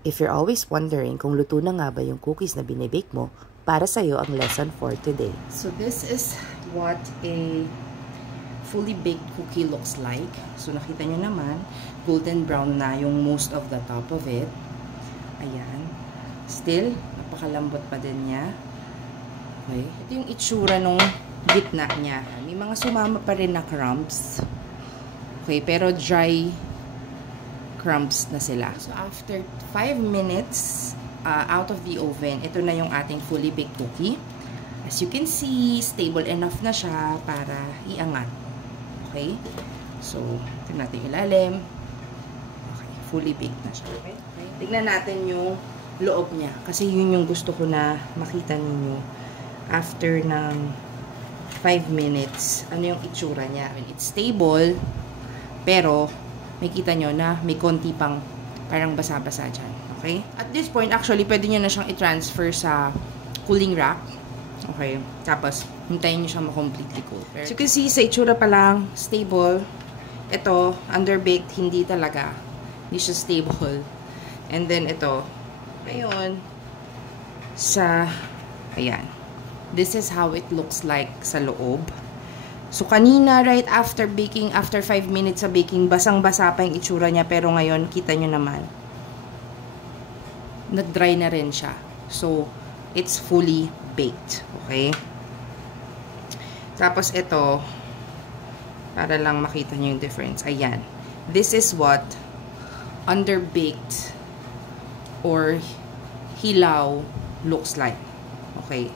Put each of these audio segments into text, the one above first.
If you're always wondering kung luto na nga ba yung cookies na binibake mo, para sa'yo ang lesson for today. So this is what a fully baked cookie looks like. So nakita nyo naman, golden brown na yung most of the top of it. Ayan. Still, napakalambot pa din niya. Okay. Ito yung itsura nung gitna niya. May mga sumama pa rin na crumbs. Okay, pero dry crumbs na sila. So, after 5 minutes out of the oven, ito na yung ating fully baked cookie. As you can see, stable enough na siya para iangat. Okay? So, tignan natin ilalim. Okay, fully baked na siya. Okay? Tignan natin yung loob niya. Kasi yun yung gusto ko na makita ninyo. After ng 5 minutes, ano yung itsura niya. I mean, it's stable, pero may kita nyo na may konti pang parang basa-basa dyan. Okay? At this point, actually, pwede nyo na siyang i-transfer sa cooling rack. Okay? Tapos, hintayin nyo siyang ma-completely cool. So, you can see, sa itsura pa lang, stable. Ito, underbaked, hindi talaga. Hindi siya stable. And then, ito. Ngayon, ayan. This is how it looks like sa loob. So, kanina, right after baking, after 5 minutes sa baking, basang-basa pa yung itsura niya. Pero ngayon, kita nyo naman, nag-dry na rin siya. So, it's fully baked. Okay? Tapos, ito, para lang makita nyo yung difference. Ayan. This is what underbaked or hilaw looks like. Okay?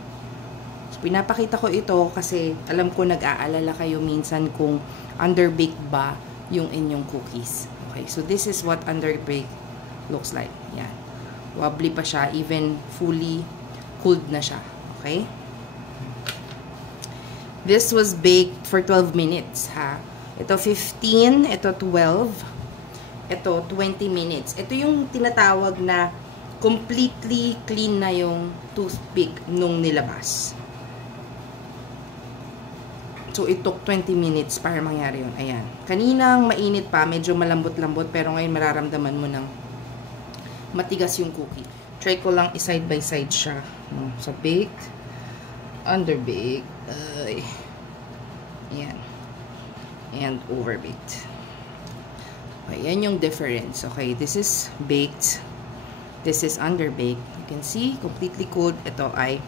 Pinapakita ko ito kasi alam ko nag-aalala kayo minsan kung underbaked ba yung inyong cookies. Okay, so this is what underbaked looks like. Yan. Wobbly pa siya, even fully cooled na siya. Okay? This was baked for 12 minutes, ha? Ito 15, ito 12, ito 20 minutes. Ito yung tinatawag na completely clean na yung toothpick nung nilabas. So, it took 20 minutes para mangyari yun. Ayan. Kaninang mainit pa, medyo malambot-lambot, pero ngayon mararamdaman mo ng matigas yung cookie. Try ko lang i-side by side siya. Sa baked, underbaked, ayan. And overbaked. Okay, yan yung difference. Okay, this is baked. This is underbaked. You can see, completely cooled. Ito ay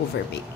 overbaked.